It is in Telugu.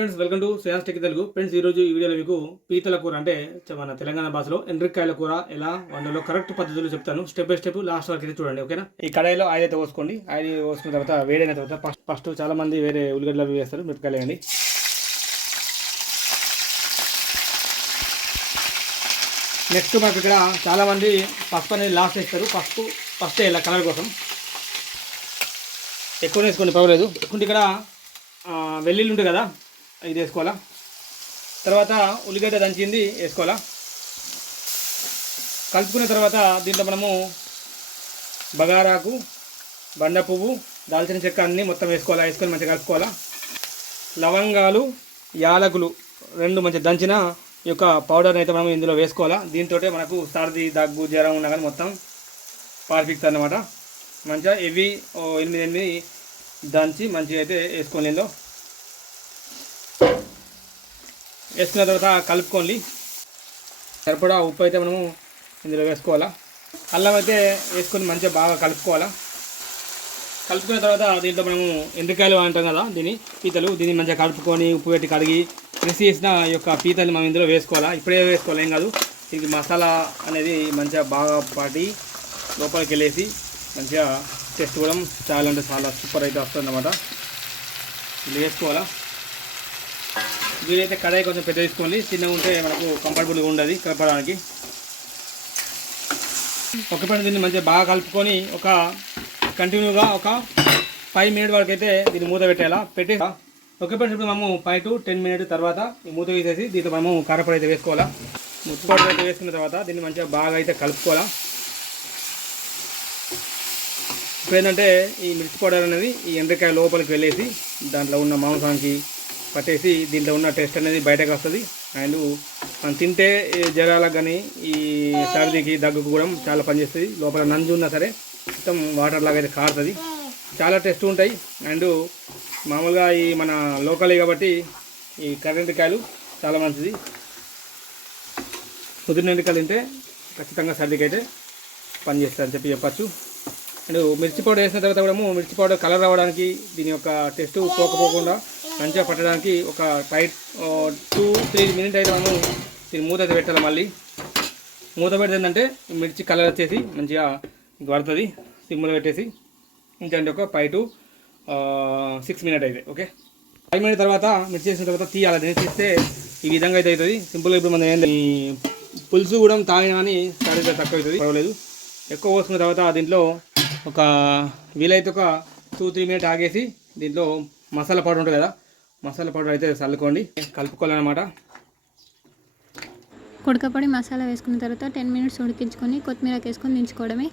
Friends, welcome to Shreyas tech Telugu. Friends, ఈ రోజు ఈ వీడియోలో మీకు పీతల కూర అంటే మన తెలంగాణ భాషలో ఎండ్రికాయల కూర ఎలా వండాలో కరెక్ట్ పద్ధతులు చెప్తాను. స్టెప్ బై స్టెప్ లాస్ట్ వరకు అయితే చూడండి, ఓకేనా? ఈ కడాయిలో ఆయిల్ అయితే పోసుకోండి. ఆయిల్ పోసుకున్న తర్వాత వేడైన తర్వాత ఫస్ట్ చాలా మంది వేరే ఉల్లిగడ్డలు అవి వేస్తారు, మిరపకాయలు వేయండి. నెక్స్ట్ మనకి ఇక్కడ చాలా మంది పసుపు అనేది లాస్ట్ వేస్తారు. ఫస్ట్ ఇలా కలర్ కోసం ఎక్కువ వేసుకోండి, పర్వాలేదు. ఇక్కడ వెల్లుల్లి ఉంటుంది కదా, ఇది వేసుకోవాలా. తర్వాత ఉల్లిగడ్డ దంచింది వేసుకోవాలా. కలుపుకున్న తర్వాత దీంట్లో మనము బగారాకు, బండ పువ్వు, దాల్చిన చెక్క అన్నీ మొత్తం వేసుకోవాలా. వేసుకొని మంచిగా కలుపుకోవాలా. లవంగాలు, యాలకులు రెండు మంచిగా దంచిన ఈ యొక్క పౌడర్ని అయితే మనం ఇందులో వేసుకోవాలా. దీంతో మనకు సర్ది, దగ్గు, జ్వరం ఉన్నా కానీ మొత్తం పారిపిస్తుంది అన్నమాట. మంచిగా ఇవి 8 దంచి మంచిగా అయితే వేసుకోండి. ఇందులో వేసుకున్న తర్వాత కలుపుకోండి. సరిపడా ఉప్పు అయితే మనము ఇందులో వేసుకోవాలా. అల్లం అయితే వేసుకొని మంచిగా బాగా కలుపుకోవాలా. కలుపుకున్న తర్వాత దీంట్లో మనము ఎండ్రికాయలు అంటాం కదా, దీన్ని మంచిగా కలుపుకొని ఉప్పు పెట్టి కడిగి మిక్స్ చేసిన ఈ యొక్క పీతల్ని మనం ఇందులో వేసుకోవాలా. ఇప్పుడే వేసుకోవాలి, ఏం కాదు. దీనికి మసాలా అనేది మంచిగా బాగా పాటి లోపలికి వెళ్ళేసి మంచిగా టేస్ట్ కూడా చాలా అంటే చాలా సూపర్ అయితే వస్తుంది అన్నమాట. ఇది వేసుకోవాలా. వీలైతే కడాయి కొంచెం పెద్ద తీసుకోండి, చిన్నగా ఉంటే మనకు కంఫర్టబుల్గా ఉండదు కలపడానికి. ఒకసారి దీన్ని మంచిగా బాగా కలుపుకొని కంటిన్యూగా ఒక 5 మినిట్ వరకు అయితే దీన్ని మూత పెట్టేలా ఒకసారి ఇప్పుడు మనము 5 to 10 మినిట్ తర్వాత ఈ మూత వేసేసి దీంతో మనము కారపొడి అయితే వేసుకోవాలా. ముట్టుపాటు అయితే వేసుకున్న తర్వాత దీన్ని మంచిగా బాగా అయితే కలుపుకోవాలా. ఇప్పుడు ఏంటంటే ఈ మిర్చి పౌడర్ అనేది ఈ ఎండ్రికాయ లోపలికి వెళ్ళేసి దాంట్లో ఉన్న మాంసానికి పట్టేసి దీంట్లో ఉన్న టేస్ట్ అనేది బయటకు వస్తుంది. అండ్ మనం తింటే జ్వరాలకు కానీ ఈ సర్దికి, దగ్గుకు కూడా చాలా పనిచేస్తుంది. లోపల నంజు ఉన్నా సరే మొత్తం వాటర్ లాగా అయితే కారుతుంది, చాలా టేస్ట్ ఉంటాయి. అండ్ మామూలుగా ఈ మన లోకలే కాబట్టి ఈ కర్రెంటికాయలు చాలా మంచిది. ముదిరిన ఎండ్రికాయలు తింటే ఖచ్చితంగా సర్దికి అయితే పనిచేస్తుందని చెప్పచ్చు. అండ్ మిర్చి పౌడర్ వేసిన తర్వాత కూడా మిర్చి పౌడర్ కలర్ రావడానికి, దీని యొక్క టేస్ట్ పోకపోకుండా మంచిగా పట్టడానికి ఒక 2-3 మినిట్ అయితే మనం దీన్ని మూత అయితే పెట్టాలి. మళ్ళీ మూత పెడితే ఏంటంటే మిర్చి కలర్ వచ్చేసి మంచిగా పడుతుంది. సిమ్లో పెట్టేసి ఇంకంటే ఒక 5 to 6 మినిట్ అయితే ఓకే. 5 మినిట్ తర్వాత మిర్చి చేసిన తర్వాత తీయాలి. దీన్ని తీస్తే ఈ విధంగా అయితే అవుతుంది సింపుల్గా. ఇప్పుడు మనం ఏంటి పులుసు కూడా తాగినా కానీ సరి తక్కువ అవుతుంది, పర్వాలేదు. ఎక్కువ పోసుకున్న తర్వాత దీంట్లో ఒక వీలైతే ఒక 2-3 మినిట్ ఆగేసి దీంట్లో మసాలా పౌడర్ ఉంటుంది కదా, మసాలా పౌడర్ అయితే చల్లుకోండి, కలుపుకోవాలన్నమాట. కుడకపొడి మసాలా వేసుకున్న తర్వాత 10 మినిట్స్ ఉడికించుకొని కొత్తిమీర వేసుకొని దించుకోవడమే.